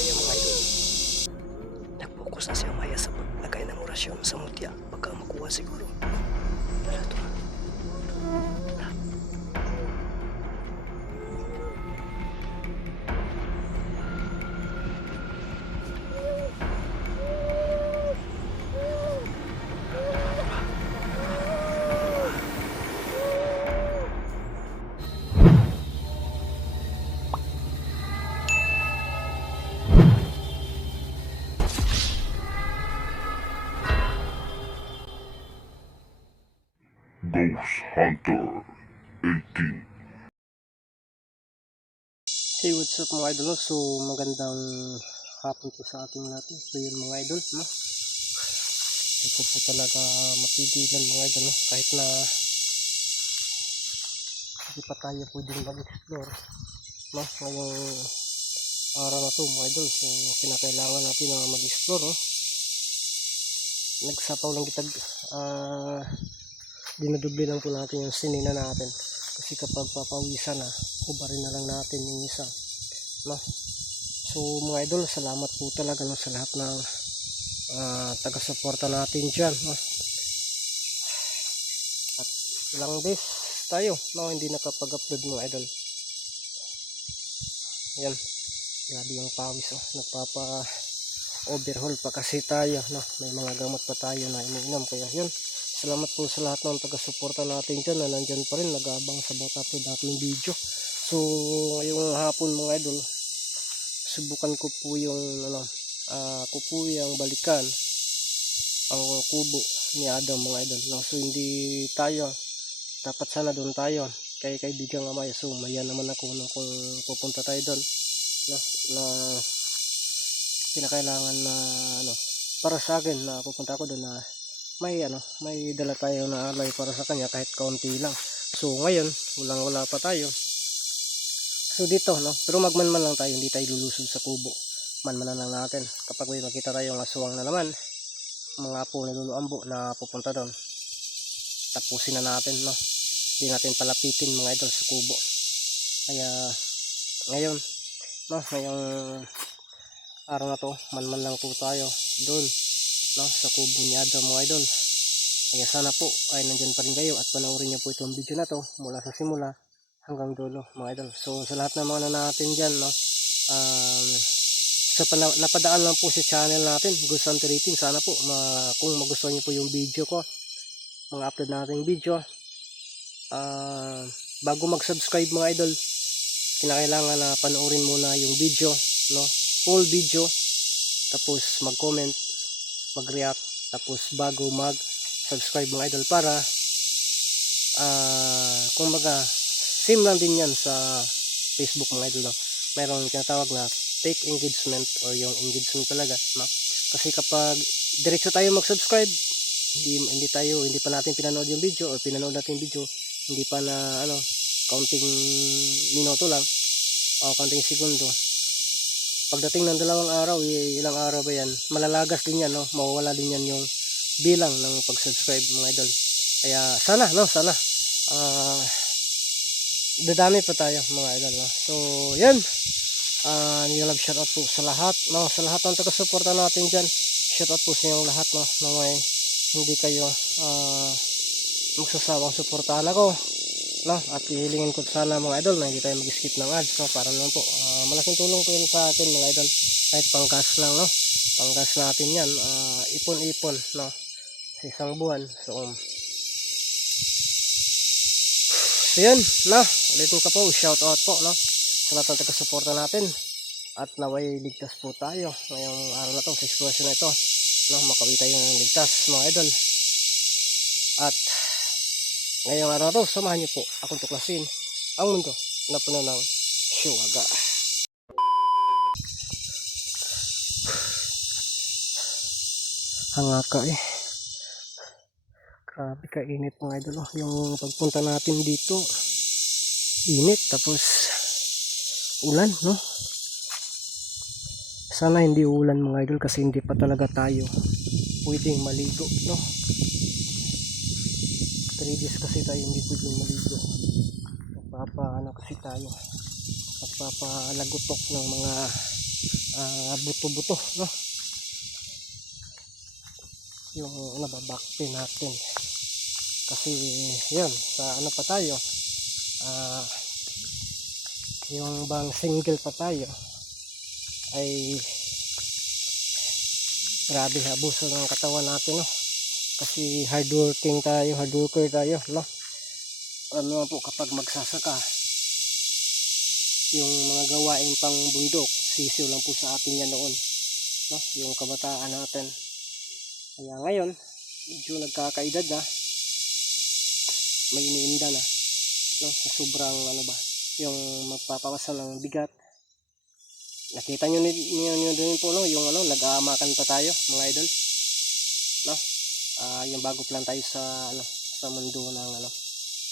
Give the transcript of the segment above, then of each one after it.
Maya mga idol. Nag-focus na si Maya sa paglagay ng orasyon sa mutya. Baka makuha siguro. Wala to. Ghost Hunter 18. Hey, what's up mga idol? So, magandang hapon po sa ating lahat. So, yun mga idol, no? Hindi ko po talaga mapigilan mga idol, no? Kahit na hindi pa tayo pwede mag-explore, no? Ngayong araw na to mga idol. So, kinakailangan natin na mag-explore, no? Nagsapaw lang kita, dinudubli lang po natin yung sinina natin. Kasi kapag papawisan na, hubarin na lang natin yung isa, no? So mga idol, salamat po talaga, no, sa lahat ng taga-suporta natin dyan, no? At ilang days tayo, no, hindi nakapag-upload mga idol. Yan, grabe yung pawis, oh. Nagpapa overhaul pa kasi tayo, no? May mga gamot pa tayo na iniinom, kaya yun, salamat po sa lahat ng taga-suporta natin dyan na nandyan pa rin, nag-aabang sa bawat upload nating video. So ngayong hapon mga idol, subukan ko po yung ko po yung balikan ang kubo ni Adam mga idol, no? So hindi tayo, dapat sana doon tayo kay kaibigang Amaya. So maya naman ako, no, kung pupunta tayo doon, no, na kinakailangan na para sa akin na pupunta ako doon na may dala tayo na alay para sa kanya kahit kaunti lang. So ngayon wala pa tayo. So dito, no, pero magmanman lang tayo, hindi tayo lulusod sa kubo. Manmanan lang natin. Kapag may makita tayong aswang na naman, mga apo na luluambo na pupunta doon, tapusin na natin, no. Hindi natin palapitin mga idol sa kubo. Kaya ngayon, no, ngayong araw na to, manman lang po tayo doon, no, sa kubo ni Adam mga idol. Kaya sana po ay nandyan pa rin kayo at panoorin niyo po itong video na to mula sa simula hanggang dulo mga idol. So sa lahat ng mga natin dyan, no, napadaan lang po sa channel natin, Ghost Hunter 18. Sana po kung magustuhan niyo po yung video ko, mga upload nating video, bago mag-subscribe mga idol, kinakailangan na panoorin muna yung video, no, full video, tapos mag-comment, mag-react, tapos bago mag-subscribe mga idol, para kumbaga same lang din yan sa Facebook mga idol, no? Mayroong tinatawag na fake engagement or yung engagement talaga, no? Kasi kapag diretso tayo mag-subscribe, hindi pa natin pinanood yung video, or pinanood natin yung video, hindi pa na counting minuto lang o counting segundo, pagdating ng dalawang araw, ilang araw ba yan, malalagas din yan, no? Mawawala din yan yung bilang ng pag-subscribe mga idol. Kaya sana dadami pa tayo mga idol, no? So yan, nilove shoutout po sa lahat, no, sa lahat ng taga-suporta natin dyan. Shoutout po sa inyong lahat, no, na may hindi kayo magsasawang suportahan ako, no, at ihilingin ko sana mga idol na hindi tayo mag-skip ng ads, no, para naman po malaking tulong po yun sa akin mga idol, kahit panggas lang, no, panggas natin yan, ipon-ipon, no, sa isang buwan. So yan, no, ulitin ko po, shoutout po, no, sa lahat ng taga-suporta natin, at naway ligtas po tayo ngayong araw na to, sa exploration na ito, no, makawi tayo ng ligtas mga idol. At ngayong araw na to, samahan niyo po akong tuklasin ang mundo na puno ng syuwaga. Hangaka grabe ka init mga idol, oh. Yung pagpunta natin dito, init, tapos ulan, no. Sana hindi ulan mga idol, kasi hindi pa talaga tayo pwedeng maligo, no. 3 days kasi tayo hindi pwedeng maligo, kasi tayo nagpapalagutok ng mga buto-buto, no? Yung nababakpin natin. Kasi yun, sa ano pa tayo, yung bang single pa tayo ay grabe abuso ng katawan natin, no? Kasi hard worker tayo, no? Alam naman po kapag magsasaka, yung mga gawain pang bundok, sisiw lang po sa atin yan noon, no? Yung kabataan natin. Kaya ngayon, medyo nagkakaedad na, may iniinda na, no? Sa sobrang ano ba, yung magpapawasan ng bigat. Nakita nyo din po, no? Yung ano, nag-aamakan pa tayo, mga idol, no? Yung bago plan tayo sa ano, sa mundo ng ano,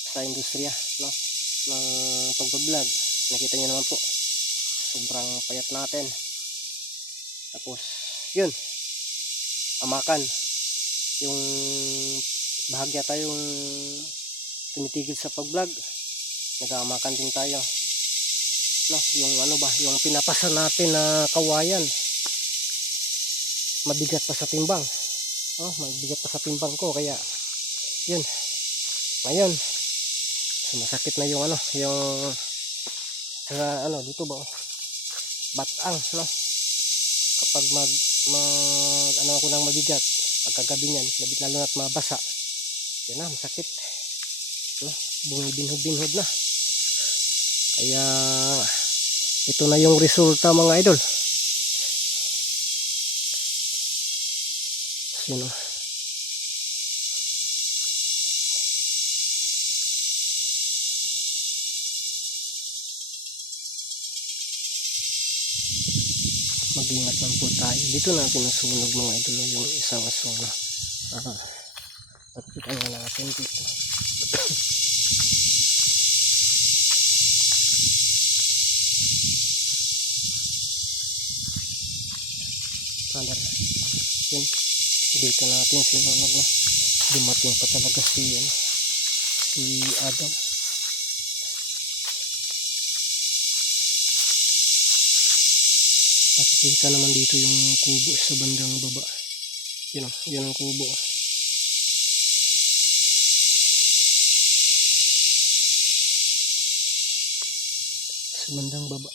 sa industriya, no? Ng pagbablog. Nakita nyo naman po, sobrang payat natin. Tapos yun, amakan yung bahagya tayong tumitigil sa pag-vlog, nag-aamakan din tayo, no? Yung ano ba, yung pinapasa natin na kawayan, mabigat pa sa timbang, no? Mabigat pa sa timbang ko, kaya yun, ngayon sumasakit na yung ano, yung sa ano dito ba, batang, no? Kapag mag ano ako ng mabigat pagkagabi niyan, lalo na't mabasa, yan na, masakit, no? Bumibinhod-binhod na. Kaya ito na yung resulta, mga idol. Yun, no? Mag-ingat lang po tayo. Dito natin nasunog, mga idol, yung isang aso na pagkita nga natin dito. Yun, dito natin sinunog na. Dumating pa talaga si Adam. Makikita naman dito yung kubo sa bandang baba. Yun ang kubo. Sa bandang baba.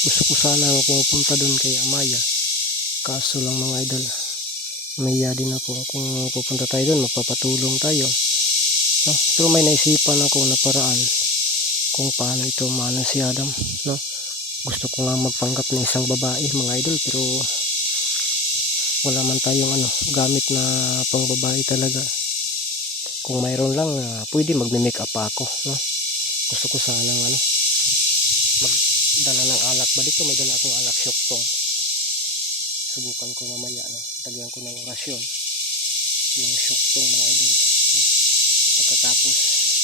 Gusto ko sana pupunta doon kay Amaya. Kaso lang, mga idol, nahiya din ako. Kung pupunta tayo doon, magpapatulong tayo, no? Pero may naisipan ako na paraan kung paano ito maano si Adam, no? Gusto ko nga magpanggap ng isang babae, mga idol, pero wala man tayong ano, gamit na pang babae talaga. Kung mayroon lang, pwede magme-make up pa ako, no? Gusto ko sanang ano, magdala ng alak ba dito, may dala akong alak syuktong. Subukan ko mamaya, no? Tagyan ko ng orasyon yung syuktong, mga idol, no? Pagkatapos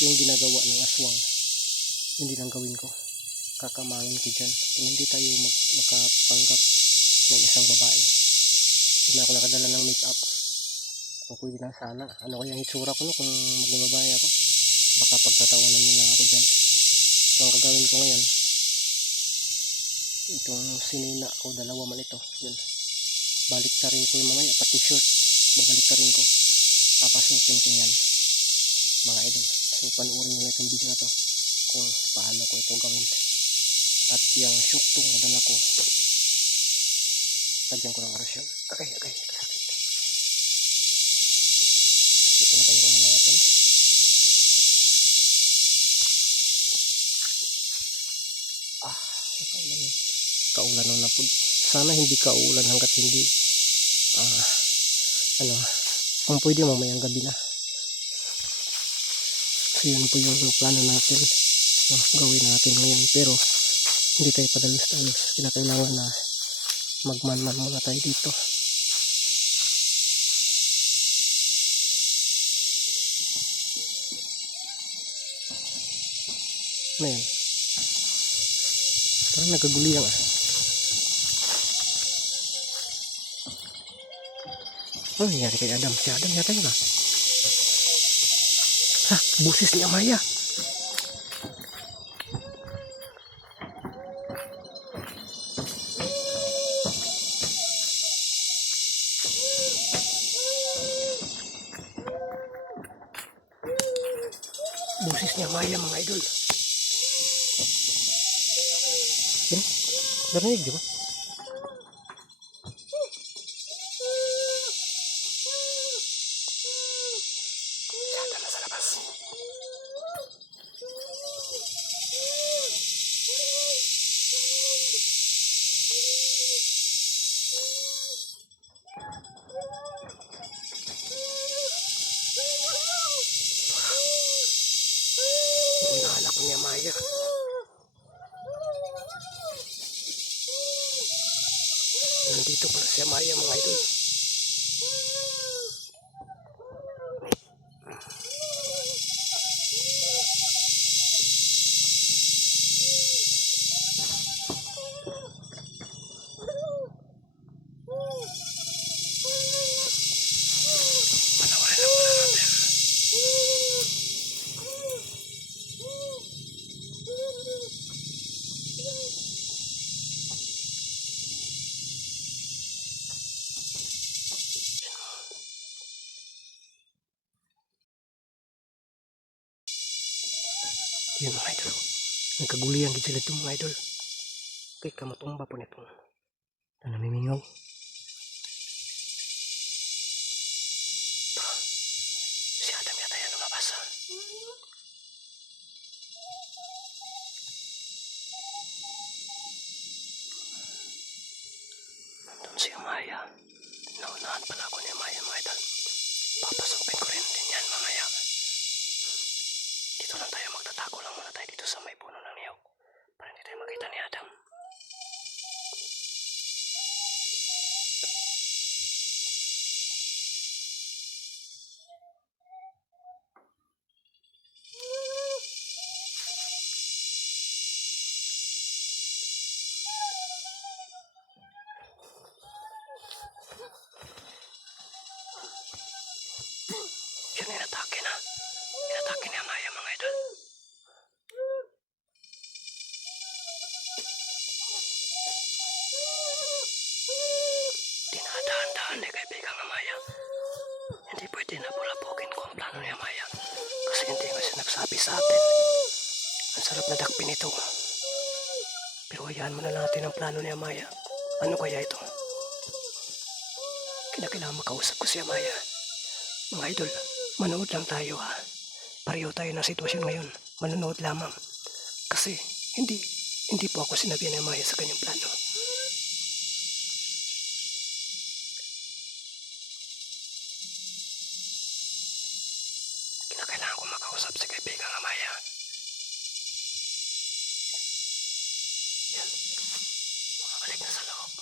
yung ginagawa ng aswang, hindi lang gawin ko, kakamangin ko dyan. Kung hindi tayo makapanggap ng isang babae, hindi na ako nakadala ng make up. Kung pwede lang sana, ano kaya ang itsura ko, no? Kung maging babae ako, baka pagtatawanan nyo lang ako dyan. So ang gagawin ko ngayon, itong sinina ko, dalawa man ito, yun, baliktarin ko yung mamaya, pati shirt babaliktarin ko, papasukin ko yan, mga idol. So panoorin nyo lang itong video na to kung paano ko ito gawin. At yung syuktong na dala ko, lagyan ko ng orasyon. Okay, sakit. Sakit na kayo na natin. Kaulan yun. Kaulan na po. Sana hindi kaulan hanggat hindi kung pwede mamayang gabi na. So yun po yung plano natin, no? Gawin natin ngayon, pero hindi tayo padalos-dalos. Kinakailangan na magman-man muna tayo dito. Ngayon, parang nagaguliyang Ano nangyari kay Adam? Si Adam yata yun busis ni Amaya. Busis niya Maya mga idol. Yan, narinig di ba? Sada na sa labas. Yung anak niya Maya. Nandito pala siya Maya mga idol. Panawalan muna natin. Yun mga idol. Nagkagulihan gid sila itong mga idol. Kay kamatumba po nito. Na namimingaw. Si Adam yata yan lumabas ha. Nandun si Maya. Naunahan pala ako ni Maya mga idol. Papasukin ko rin din yan mamaya. Dito lang tayo magtatago lang muna tayo dito sa may puno ng niyog. Para hindi tayo makita ni Adam. Yun, inatake na. Inatake ni Maya mga idol. Dinadaan-daan ni kaibigang Amaya. Hindi pwede na bulapukin ko ang plano ni Amaya. Kasi hindi nga siya nagsabi sa atin. Ang sarap na dakpin ito. Pero hayaan muna natin ang plano ni Amaya. Ano kaya ito? Kinakailangan makausap ko si Amaya. Mga idol, manood lang tayo ha. Pareho tayo ng sitwasyon ngayon. Manonood lamang. Kasi hindi po ako sinabi ni Amaya sa kanyang plano. Kinakailangan ko makausap si kaibigang Amaya. Yan. Bumabalik na sa loob.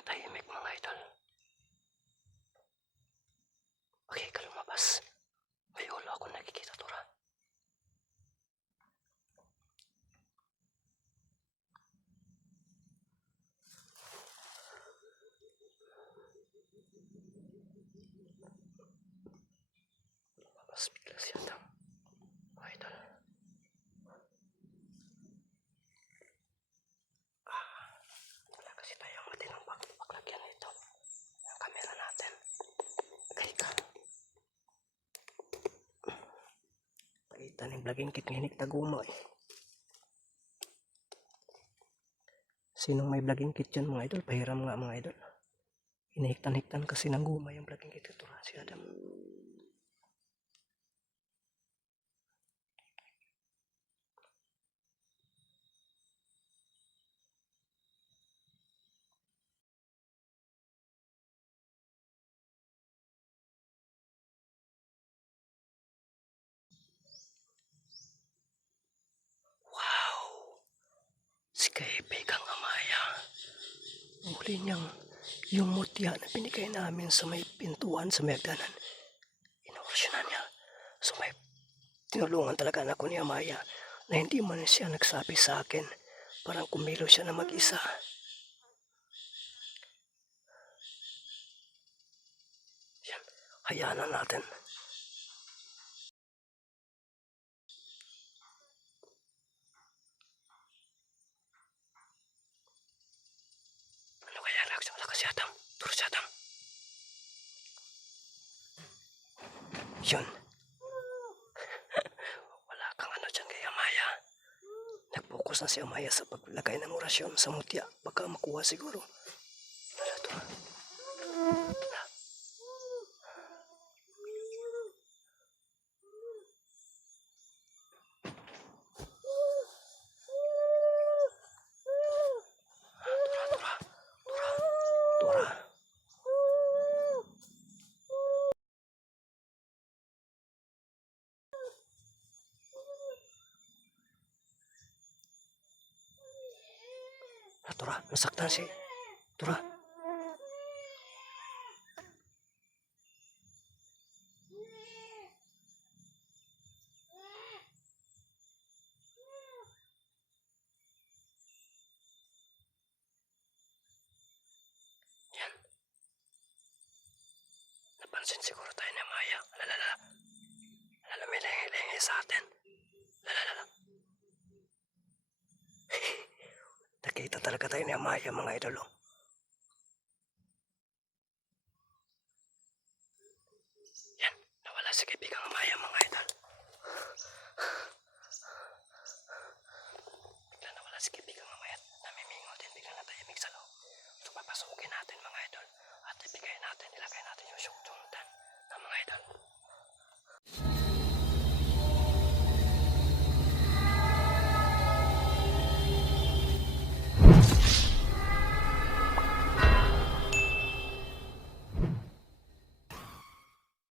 ng tahimik mga idol. Okay ka lumabas. May ulo ako nakikita, Tura. Lumabas bigla siya Adam. Mga idol. Wala kasi tayong matinong paglagyan nito. Ang camera natin. Okay ka. Pakita ng vlogging kit nginik taguma eh. Sinong may vlogging kit yan mga idol? Pahiram nga mga idol. Hinihiktan-hiktan kasi ng guma yung vlogging kit ito si Adam. Wow! Si kaibigang Amaya. Uli niyang yung mutya na binigay namin sa may pintuan sa may hagdanan. Inorsyonan niya. So may tinulungan talaga ako ni Amaya na hindi man siya nagsabi sa akin. Parang kumilo siya na mag-isa. Yan, hayaan na natin. Ano kaya reaksyon? Wala ka si Adam. Turo si Adam. Yun. Wala kang ano dyan kay Amaya. Nag-focus na si Amaya sa paglagay ng orasyon sa mutya. Baka makuha siguro. Wala to. Wala. Tura. Tura, nasaktan si Tura. Yan. Napansin siguro tayo ni Maya. Lalala. Lalala, may lengi-lengi sa atin. Lalala. Nakita talaga tayo ni Amaya mga idolo. Yan, nawala si kaibigang Amaya mga idol. Bigla nawala si kaibigang Amaya. Namimingo din, bigla natahimik sa loob. So papasukin natin mga idol. At ilagay natin yung syuktuntan ng mga idol.